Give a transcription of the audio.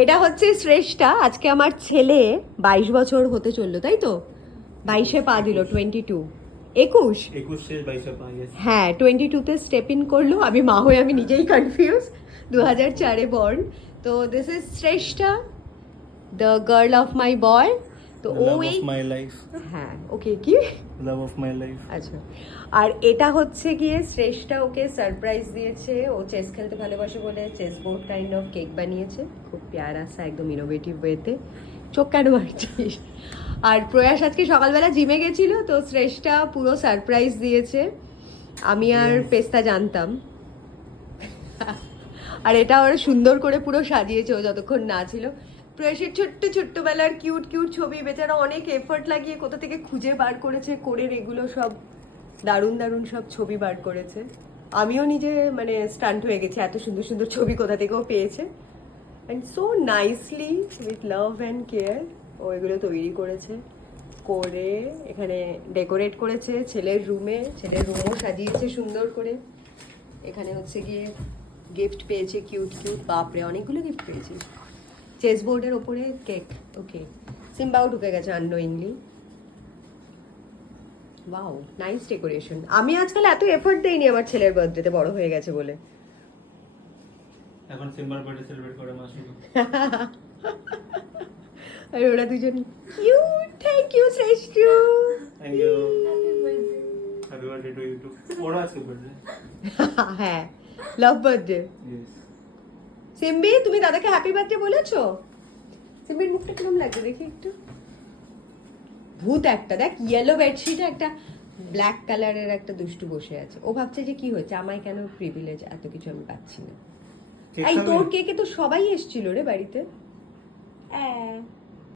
এটা হচ্ছে শ্রেষ্ঠা। আজকে আমার ছেলে 22 বছর হতে চললো, তাই তো? 22-এ পা দিল, 22 21 হ্যাঁ 22-তে স্টেপ ইন করলো। আমি মা হয়ে আমি নিজেই কনফিউজ। 2004-এ বর্ন। তো this is Shreshtha, the girl of my boy. তো ও এই হ্যাঁ ওকে কি লাভ অফ মাই লাইফ। আচ্ছা, আর এটা হচ্ছে গিয়ে শ্রেষ্ঠা ওকে সারপ্রাইজ দিয়েছে। ও চেস খেলতে ভালোবাসে বলে chess board kind of cake বানিয়েছে, খুব প্যারা সা, একদম ইনোভেটিভ ওয়েতে। চোখ কেন মারছিস? আর প্রয়াস আজকে সকালবেলা জিমে গেছিল, তো শ্রেষ্ঠা পুরো সারপ্রাইজ দিয়েছে। আমি আর পেস্তা জানতাম। আর এটা ওরা সুন্দর করে পুরো সাজিয়েছে ও যতক্ষণ না ছিল। প্রয়াসের ছোট্টবেলার কিউট কিউট ছবি, বেচারা অনেক এফোর্ট লাগিয়ে কোথা থেকে খুঁজে বার করেছে, করে এগুলো সব দারুণ দারুণ সব ছবি বার করেছে। আমিও নিজে মানে স্টান্ট হয়ে গেছি, এত সুন্দর সুন্দর ছবি কোথা থেকেও পেয়েছে। And so nicely with love and care ও এগুলো তৈরি করেছে, করে এখানে ডেকোরেট করেছে ছেলের রুমে। ছেলের রুমও সাজিয়েছে সুন্দর করে। এখানে হচ্ছে গিয়ে গিফট পেয়েছে কিউট কিউট, বাপরে অনেকগুলো গিফট পেয়েছি। চেস বোর্ডের ওপরে কেক, ওকে সিম্বাও ঢুকে গেছে আননোয়িংলি। Wow nice decoration. আমি আজকাল এত এফোর্ট দেইনি আমার ছেলের বার্থডেতে, বড় হয়ে গেছে বলে। এখন সিম্বার বার্থডে সেলিব্রেট করে মা শুধু। আর ওরা দুজন cute. Thank you Shreshtha, thank you, happy birthday to you too. ওরা আজকে বার্থডে। হ্যাঁ লাভ বার্থডে। ইয়েস সিম্বি, তুমি দাদাকে হ্যাপি বার্থডে বলেছো? সিম্বির মুখটা কিরকম লাগছে দেখি একটু। ভূত একটা দেখ, ইয়েলো বেডশিটে একটা ব্ল্যাক কালারের একটা দুষ্টু বসে আছে। ও ভাবছে যে কি হয়েছে, আমায় কেন প্রিভিলেজ, এত কিছু আমি পাচ্ছি না। এই তোর কেকে তো সবাই এসেছিল রে বাড়িতে।